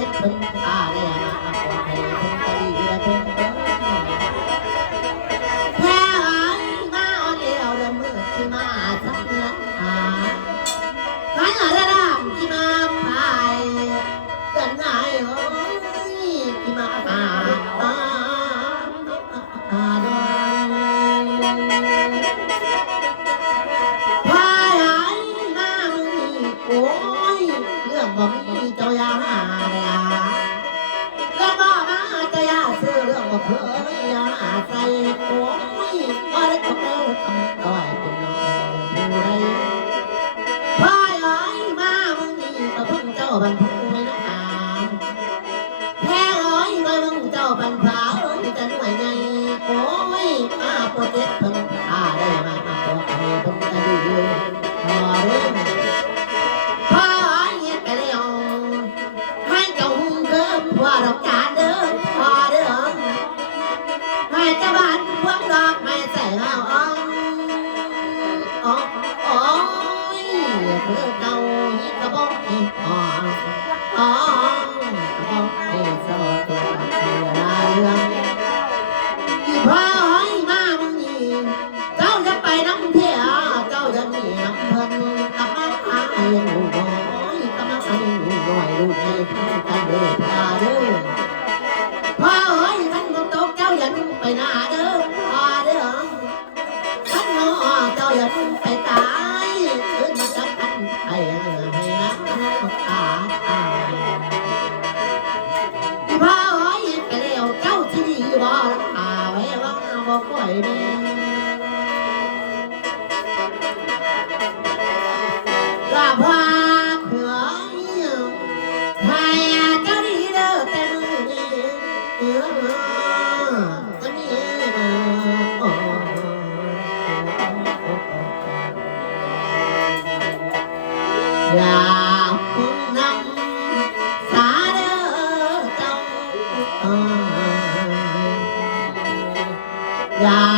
จ็บเพิ่งตาได้มาปวดให้เพิ่งตาดีเพิ่งแค่หายมาอ่อนเลี้ยวเดินมือที่มาสักเนื้อหาหายอะไรดำที่มาพายเดินง่ายโอ้ยที่มาพาโอ้ยเรื่องบ่มีเจ้ายาหาเรื่องบ่มาเจ้ายาซื้อเรื่องบ่เคยยาใส่โอ้ยบ่ได้ก็เต้ทำด้อยเป็นน้องผู้ใดพายเอ้ยมามึงนี่ก็เพิ่งเจ้าบรรทุกไม่นะหามแพ้เอ้ยก็มึงเจ้าบรรพาเอ้ยจะหน่วยไงโอ้ยมาโปรเจกต์เพิ่งพาได้มาโปรเจกต์เพิ่งจะดีพอเด้อพอเฮ็ดไปแล้วให้เจ้าหุ่งเกิมว่าดอกจานเด้อพอเด้อให้เจ้าบ้านพวงดอกไม่ใส่เอาอ๋อโอ้ยเพื่อเก่าฮิตกระบอกฮิตอ่อนอ๋อกระบอกเอโซตัวเรือเรื่องอีพ่อให้มามึงนี่เจ้าจะไปน้ำเที่ยวเจ้าจะหนีน้ำเพิ่นกลับมาหาเลี้ยงลูกน้อยกำลังเลี้ยงลูกน้อยลูกให้พี่กันเด้อพาเด้อพ่อเอ้ยท่านคนตกเจ้าอย่านุ่งไปหน้าเด้อพาเด้อท่านน้อเจ้าอย่านุ่งไปตายขึ้นมาจับท่านให้นะตาที่พ่อเอ้ยไปแล้วเจ้าที่ดีบ่รักษาไว้ว่าบ่ปล่อยแม่กราบว่าเผื่อให้เจ้าดีเด้อแต่มือนี้จะมีอยากคุณนำสาเด้อเจ้าอยาก